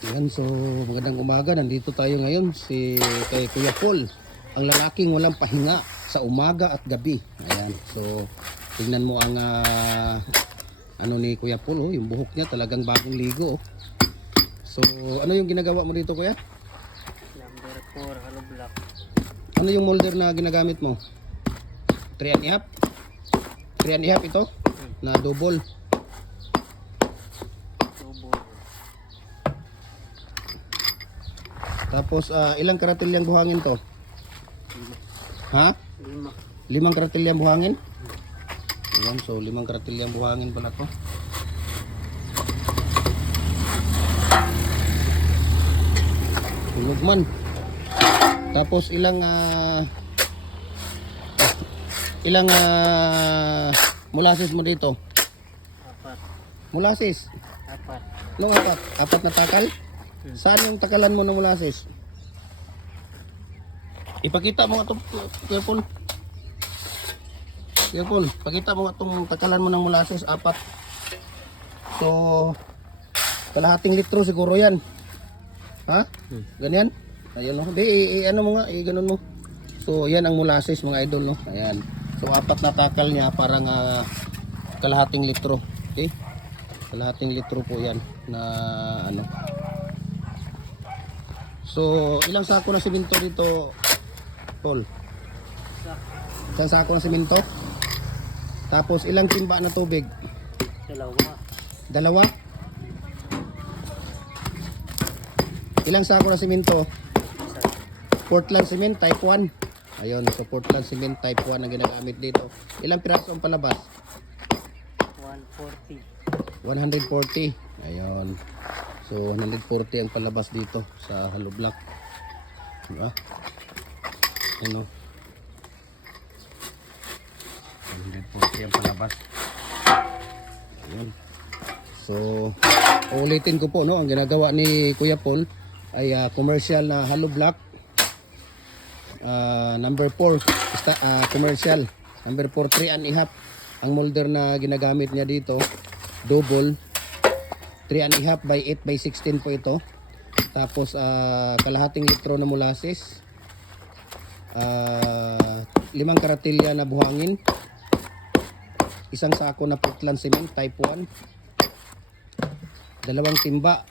Yan, so magandang umaga. Nandito tayo ngayon kay Kuya Paul, ang lalaking walang pahinga sa umaga at gabi. Ayan, so tingnan mo ang ano ni Kuya Paul, oh, yung buhok niya talagang bagong ligo. Oh. So ano yung ginagawa mo dito, Kuya? Number 4, hollow block. Ano yung molder na ginagamit mo? 3 and a half? 3 and a half ito? Na double. Tubo. Tapos ilang karatilyang buhangin to? 5. Ha? 5. 5 karatilyang buhangin? Ayan, so 5 karatilyang buhangin pala to. Tulog man. Tapos ilang molasses mo dito? 4. Molasses? 4. No, apat na takal? Saan yung takalan mo ng molasses? Ipakita mo nga ito, Kuya Paul, pakita mo nga itong takalan mo ng molasses, 4. So, kalahating litro siguro yan. Ha? Ganyan? Ayan no. Di, ano mo nga, ganun mo. So, yan ang molasses mga idol, no? Ayan. So, 4 na takal niya, parang kalahating litro. Okay? Kalahating litro po yan na ano. So, ilang sako na simento dito, Paul? Isang sako na simento? Tapos, ilang timba na tubig? 2. 2? Ilang sako na simento? Portland cement type 1. Ayun, so Portland cement type 1 ang ginagamit dito. Ilang piraso ang palabas? 140. 140. Ayun. So 140 ang palabas dito sa hollow block. Diba? Ano? 140 ang palabas. Ayun. So ulitin ko po, no, ang ginagawa ni Kuya Paul ay commercial na hollow block. Number 4 commercial. Number 4, 3 and a half. Ang molder na ginagamit niya dito, double 3 and a half by 8 by 16 po ito. Tapos kalahating litro na molasses, 5 karatilya na buhangin, isang sako na Portland cement type 1, 2 timba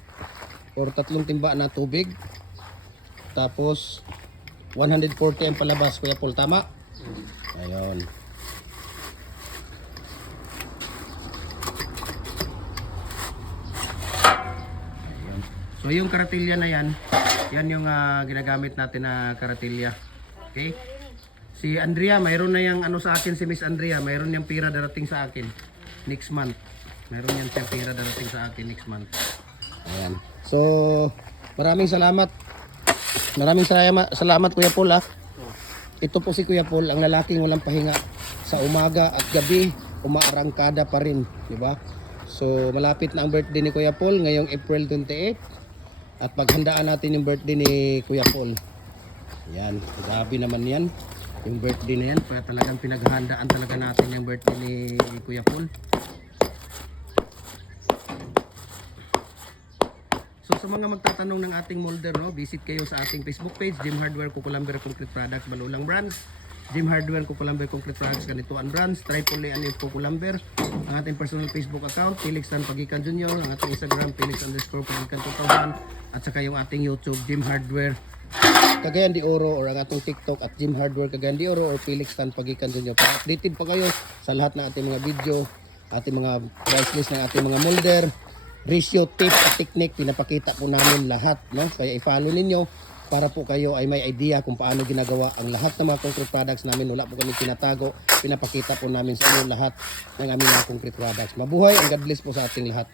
or 3 timba na tubig. Tapos 140 ang palabas, Kuya Paul, tama? Ayun. So yung karatilya na yan yung ginagamit natin na karatilya. Okay? Si Andrea, mayroon na yung ano sa akin, si Miss Andrea, mayroon yung pira darating sa akin next month. Mayroon yung pira darating sa akin next month. Ayan. So, maraming salamat. Maraming salamat Kuya Paul. Ito po si Kuya Paul, ang lalaking walang pahinga sa umaga at gabi, umaarangkada pa rin, di ba? So, malapit na ang birthday ni Kuya Paul ngayong April 28. At paghandaan natin yung birthday ni Kuya Paul. Yan, grabe naman yan. Yung birthday na yan, kaya talagang pinaghandaan talaga natin yung birthday ni Kuya Paul. So sa mga magtatanong ng ating molder, no, visit kayo sa ating Facebook page, Jim Hardware Cucumber Concrete Products, Balulang Brands. Jim Hardware Cucumber Concrete Products, Ganituan Brands, Tripoli and Cucumber. Ang ating personal Facebook account, Felix Tan Pagikan Jr. Ang ating Instagram, Felix_Pagikan 2000. At saka yung ating YouTube, Jim Hardware Cagayan de Oro, or ang ating TikTok at Jim Hardware Cagayan de Oro or Felix Tan Pagikan Jr. Para updated pa kayo sa lahat ng ating mga video, ating mga price list ng ating mga molder, ratio, tips at technique, pinapakita po namin lahat, no? Kaya i-follow ninyo para po kayo ay may idea kung paano ginagawa ang lahat ng mga concrete products namin. Wala po kami tinatago, pinapakita po namin sa inyo lahat ng aming mga concrete products. Mabuhay, and God bless po sa ating lahat.